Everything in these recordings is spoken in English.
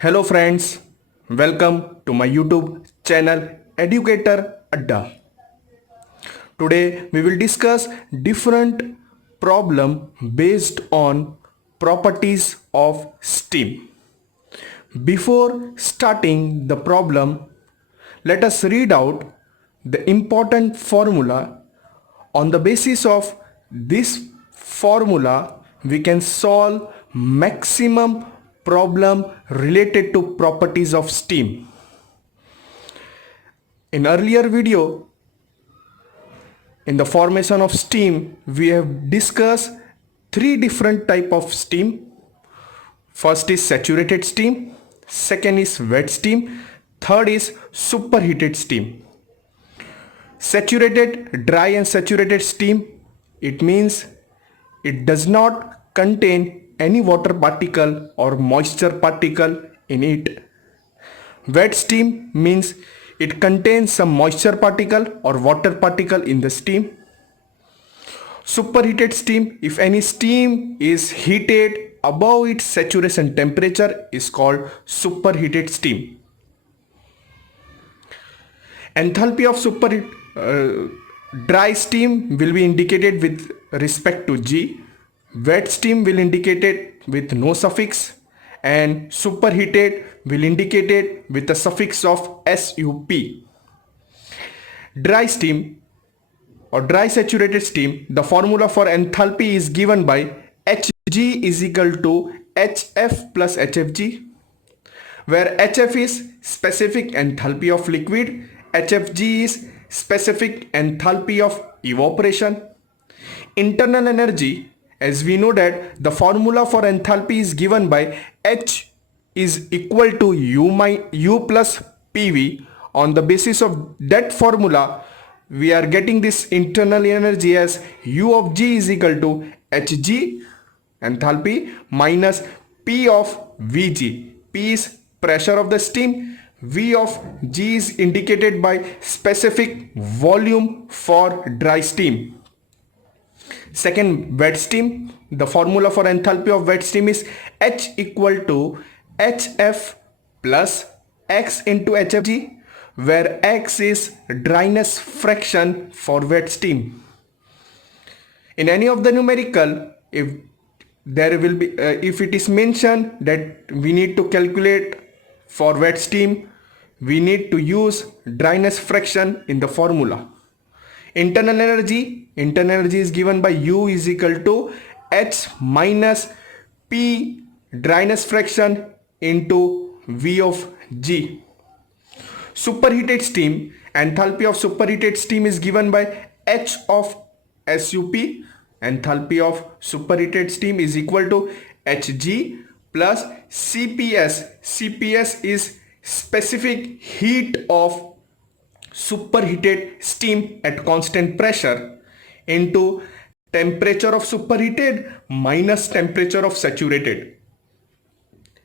Hello friends, welcome to my YouTube channel Educator Adda. Today we will discuss different problem based on properties of steam. Before starting the problem, let us read out the important formula. On the basis of this formula, we can solve maximum problem related to properties of steam. In earlier video, in the formation of steam, we have discussed three different type of steam. First is saturated steam, second is wet steam, third is superheated steam. Saturated, dry and saturated steam, it means it does not contain any water particle or moisture particle in it. Wet steam means it contains some moisture particle or water particle in the steam. Superheated steam, if any steam is heated above its saturation temperature, is called superheated steam. Enthalpy of dry steam will be indicated with respect to G. Wet steam will indicate it with no suffix, and superheated will indicate it with the suffix of SUP. Dry steam or dry saturated steam, the formula for enthalpy is given by Hg is equal to Hf plus Hfg, where Hf is specific enthalpy of liquid, Hfg is specific enthalpy of evaporation. Internal energy, as we know that the formula for enthalpy is given by H is equal to U plus PV. On the basis of that formula, we are getting this internal energy as U of G is equal to Hg enthalpy minus P of Vg. P is pressure of the steam, V of G is indicated by specific volume for dry steam. Second, wet steam, the formula for enthalpy of wet steam is H equal to Hf plus X into Hfg, where X is dryness fraction for wet steam. In any of the numerical, if there will be if it is mentioned that we need to calculate for wet steam, we need to use dryness fraction in the formula. Internal energy is given by U is equal to H minus P dryness fraction into V of G. Superheated steam, enthalpy of superheated steam is given by H of SUP. Enthalpy of superheated steam is equal to Hg plus CPS. CPS is specific heat of superheated steam at constant pressure into temperature of superheated minus temperature of saturated.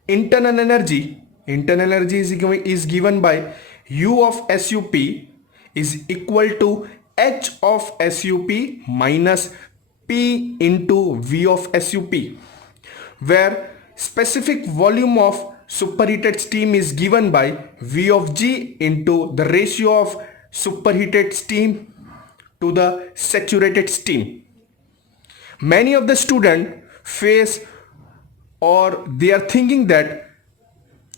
Internal energy is given by U of SUP is equal to H of SUP minus P into V of SUP, where specific volume of superheated steam is given by V of G into the ratio of superheated steam to the saturated steam. Many of the students face or they are thinking that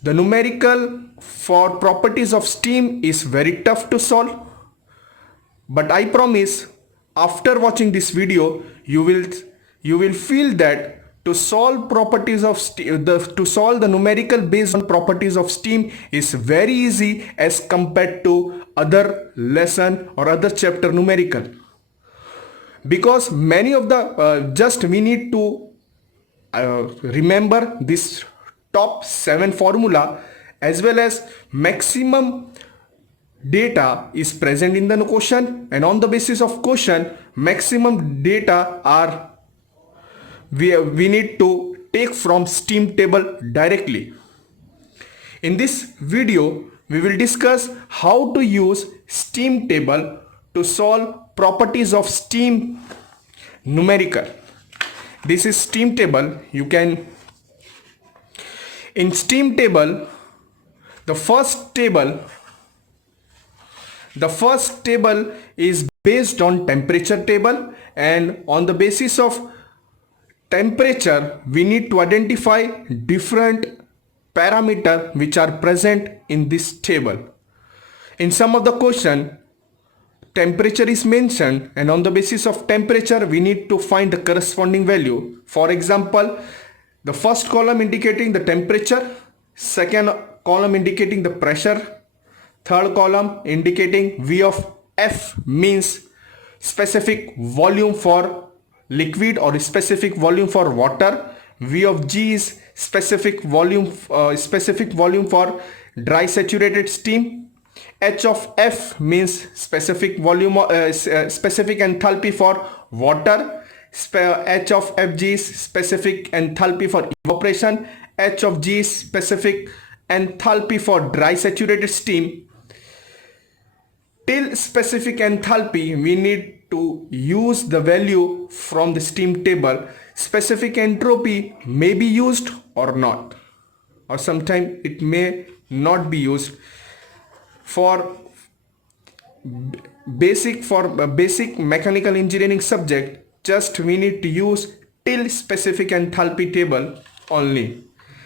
the numerical for properties of steam is very tough to solve, but I promise after watching this video you will feel that to solve properties of steam, to solve the numerical based on properties of steam is very easy as compared to other lesson or other chapter numerical, because many of the just we need to remember this top 7 formula, as well as maximum data is present in the question, and on the basis of question maximum data are we need to take from steam table directly. In this video we will discuss how to use steam table to solve properties of steam numerical. This is steam table. You can In steam table, the first table is based on temperature table, and on the basis of temperature we need to identify different parameter which are present in this table. In some of the question, temperature is mentioned, and on the basis of temperature we need to find the corresponding value. For example, the first column indicating the temperature, second column indicating the pressure, third column indicating V of F means specific volume for liquid or specific volume for water. V of G is specific volume for dry saturated steam. H of F means specific volume, specific enthalpy for water. H of Fg is specific enthalpy for evaporation. H of G is specific enthalpy for dry saturated steam. Till specific enthalpy we need to use the value from the steam table. Specific entropy may be used or not, or sometimes it may not be used. For basic mechanical engineering subject, just we need to use till specific enthalpy table only.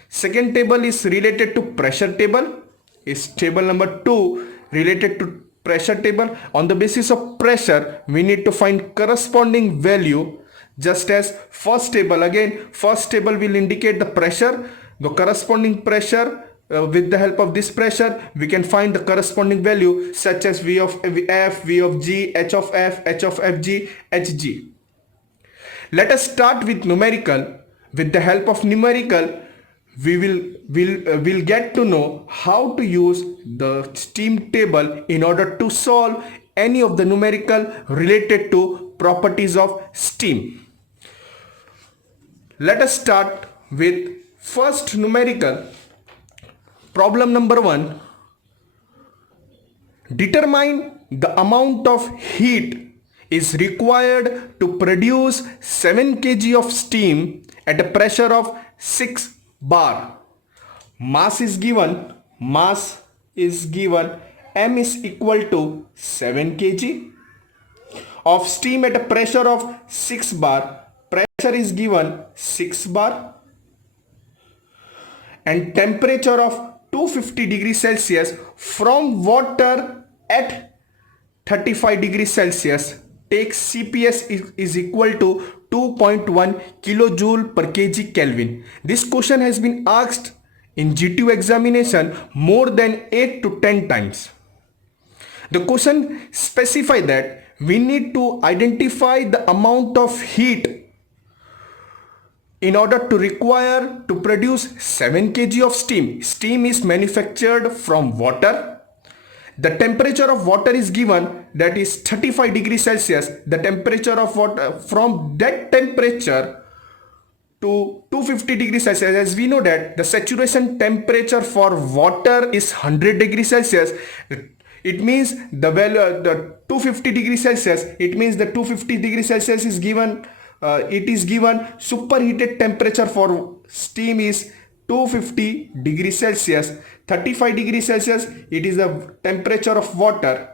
Second table is related to pressure table, is table number 2 related to pressure table. On the basis of pressure we need to find corresponding value, just as first table. Again, first table will indicate the pressure, the corresponding pressure. With the help of this pressure we can find the corresponding value, such as V of F, V of G, H of F, H of Fg, Hg. Let us start with numerical. With the help of numerical we will get to know how to use the steam table in order to solve any of the numerical related to properties of steam. Let us start with first numerical. Problem number 1. Determine the amount of heat is required to produce 7 kg of steam at a pressure of 6 bar. Mass is given. M is equal to 7 kg of steam at a pressure of 6 bar. Pressure is given 6 bar, and temperature of 250 degrees Celsius from water at 35 degrees Celsius. Take CPS is equal to 2.1 kilojoule per kg Kelvin. This question has been asked in G2 examination more than 8 to 10 times. The question specifies that we need to identify the amount of heat in order to require to produce 7 kg of steam. Steam is manufactured from water. The temperature of water is given, that is 35 degrees Celsius. The temperature of water, from that temperature to 250 degrees Celsius, as we know that the saturation temperature for water is 100 degrees Celsius. It means the value, the 250 degrees Celsius, it means the 250 degrees Celsius is given. It is given superheated temperature for steam is 250 degrees Celsius. 35 degrees Celsius, it is the temperature of water.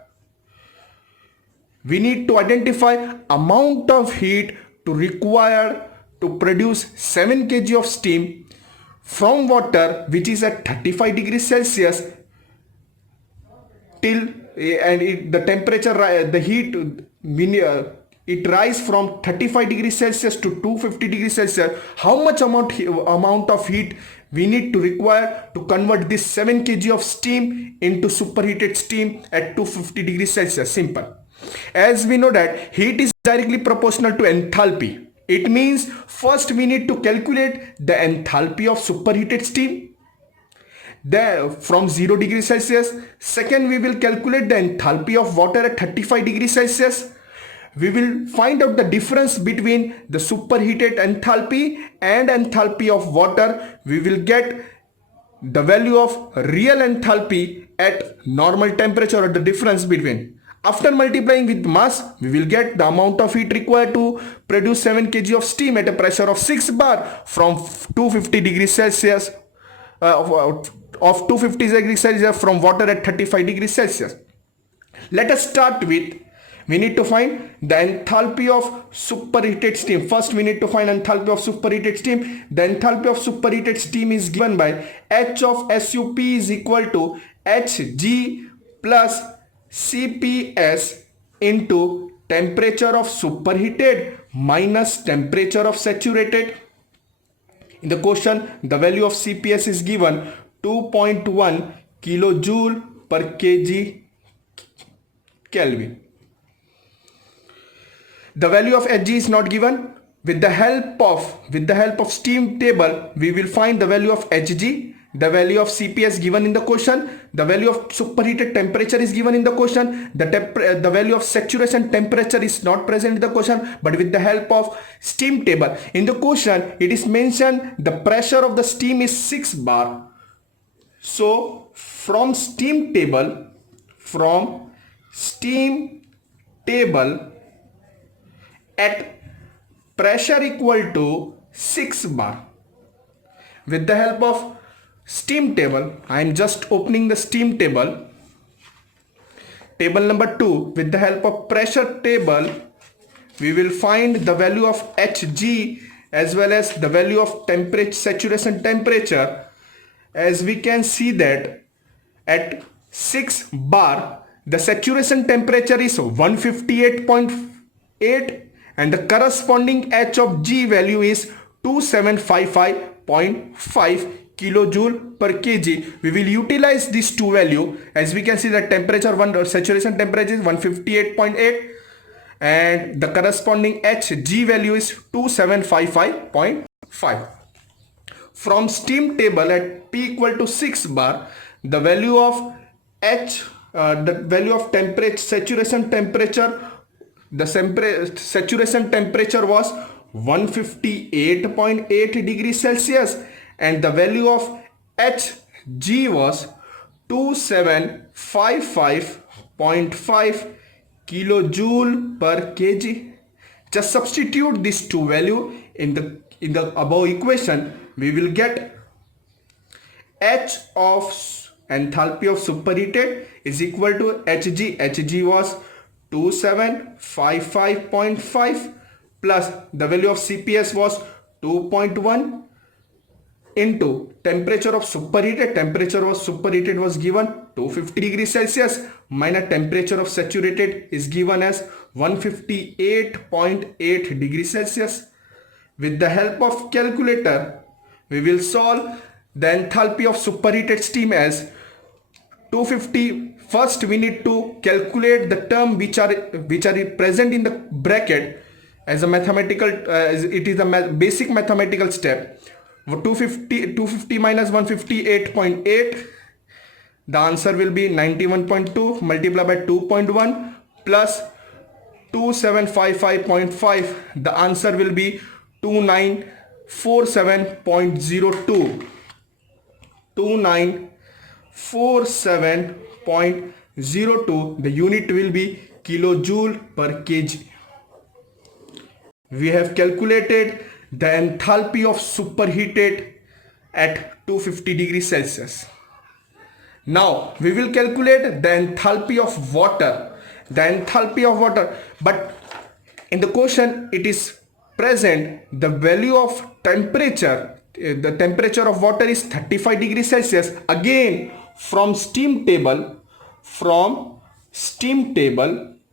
We need to identify amount of heat to require to produce 7 kg of steam from water, which is at 35 degrees Celsius, till the temperature, the heat, it rise from 35 degrees Celsius to 250 degrees Celsius. How much amount of heat we need to require to convert this 7 kg of steam into superheated steam at 250 degrees Celsius? Simple. As we know that heat is directly proportional to enthalpy. It means first we need to calculate the enthalpy of superheated steam from 0 degrees Celsius. Second, we will calculate the enthalpy of water at 35 degrees Celsius. We will find out the difference between the superheated enthalpy and enthalpy of water. We will get the value of real enthalpy at normal temperature, or the difference between. After multiplying with mass, we will get the amount of heat required to produce 7 kg of steam at a pressure of 6 bar from 250 degrees Celsius of 250 degrees Celsius from water at 35 degrees Celsius. Let us start with, we need to find the enthalpy of superheated steam. First we need to find enthalpy of superheated steam. The enthalpy of superheated steam is given by H of SUP is equal to Hg plus Cps into temperature of superheated minus temperature of saturated. In the question, the value of Cps is given 2.1 kilojoule per kg Kelvin. The value of Hg is not given. With the help of steam table, we will find the value of Hg. The value of Cps given in the question. The value of superheated temperature is given in the question. The value of saturation temperature is not present in the question, but with the help of steam table. In the question, it is mentioned the pressure of the steam is 6 bar. So from steam table at pressure equal to 6 bar. With the help of steam table, I am just opening the steam table. Table number 2, with the help of pressure table, we will find the value of Hg as well as the value of saturation temperature. As we can see that at 6 bar, the saturation temperature is 158.8 and the corresponding H of G value is 2755.5 kilojoule per kg. We will utilize these two value. As we can see that saturation temperature is 158.8 and the corresponding Hg value is 2755.5. From steam table at P equal to 6 bar, the value of saturation temperature, saturation temperature was 158.8 degrees Celsius and the value of Hg was 2755.5 kilojoule per kg. Just substitute these two value in the above equation. We will get H of enthalpy of superheated is equal to Hg. Hg was 2755.5 plus the value of Cps was 2.1 into temperature of superheated. Temperature of superheated was given 250 degrees Celsius minus temperature of saturated is given as 158.8 degrees Celsius. With the help of calculator, we will solve the enthalpy of superheated steam as 250. First we need to calculate the term which are present in the bracket as a mathematical it is a basic mathematical step. 250 minus 158.8, the answer will be 91.2 multiplied by 2.1 plus 2755.5, the answer will be 2947.02. 2947.02. The unit will be kilojoule per kg. We have calculated the enthalpy of superheated at 250 degrees Celsius. Now we will calculate the enthalpy of water. The enthalpy of water, but in the question it is present the value of temperature. The temperature of water is 35 degrees Celsius. Again from steam table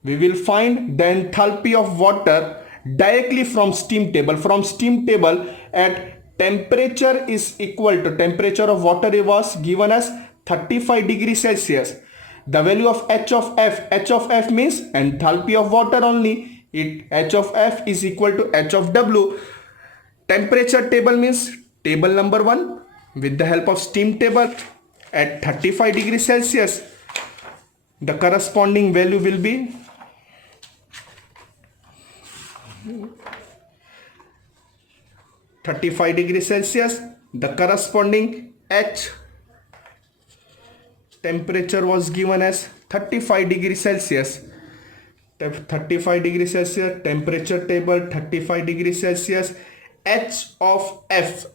we will find the enthalpy of water directly from steam table. From steam table at temperature is equal to temperature of water was given as 35 degrees Celsius. The value of H of F means enthalpy of water only. H of F is equal to H of W. Temperature table means table number 1. With the help of steam table at 35 degrees Celsius, the corresponding value will be 35 degrees Celsius. The corresponding H temperature was given as 35 degrees Celsius. 35 degrees Celsius, temperature table 35 degrees Celsius, H of F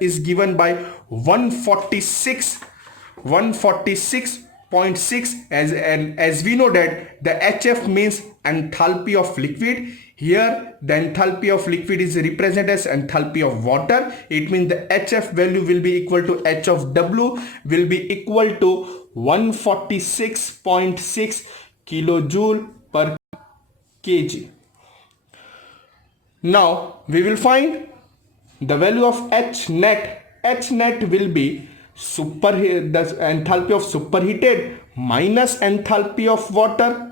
is given by 146.6, as we know that the HF means enthalpy of liquid. Here the enthalpy of liquid is represented as enthalpy of water. It means the HF value will be equal to H of W will be equal to 146.6 kilojoule per kg. Now we will find the value of H net. H net will be the enthalpy of superheated minus enthalpy of water.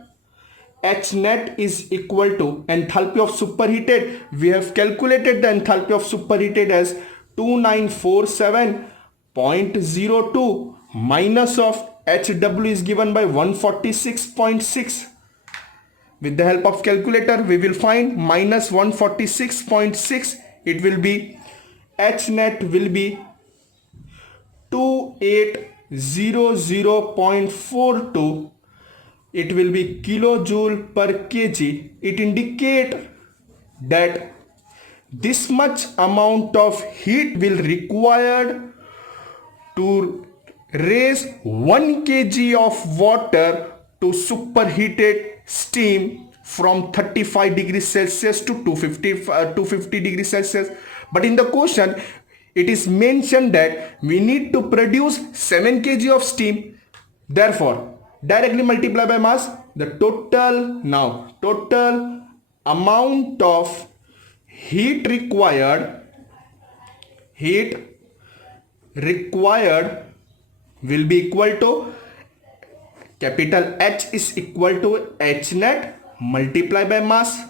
H net is equal to enthalpy of superheated. We have calculated the enthalpy of superheated as 2947.02 minus of HW is given by 146.6. With the help of calculator, we will find minus 146.6. It will be H net will be 2800.42. It will be kilojoule per kg. It indicates that this much amount of heat will required to raise 1 kg of water to superheated steam from 35 degrees Celsius to 250 degrees Celsius. But in the question, it is mentioned that we need to produce 7 kg of steam. Therefore, directly multiply by mass. The total amount of heat required will be equal to capital H is equal to H net multiply by mass.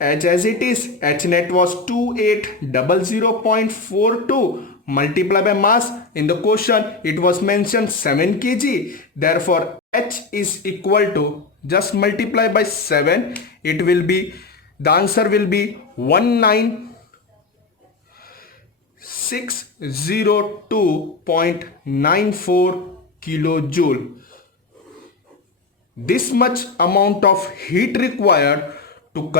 H as it is, H net was 2800.42 multiply by mass. In the question it was mentioned 7 kg. Therefore H is equal to, just multiply by 7, it will be, the answer will be 19602.94 kilojoule. This much amount of heat required to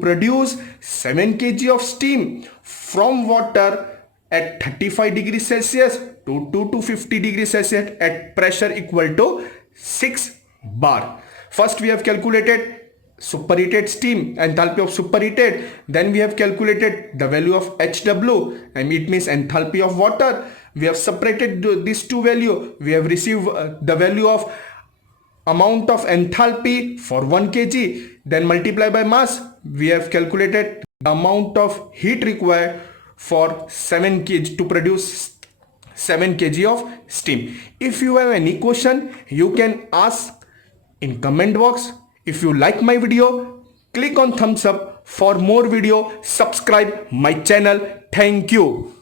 produce 7 kg of steam from water at 35 degrees Celsius to 250 degrees Celsius at pressure equal to 6 bar. First we have calculated superheated steam, enthalpy of superheated. Then we have calculated the value of HW, and it means enthalpy of water. We have separated these two values. We have received the value of amount of enthalpy for 1 kg. Then multiply by mass. We have calculated the amount of heat required for 7 kg to produce 7 kg of steam. If you have any question, you can ask in comment box. If you like my video, click on thumbs up. For more video, subscribe my channel. Thank you.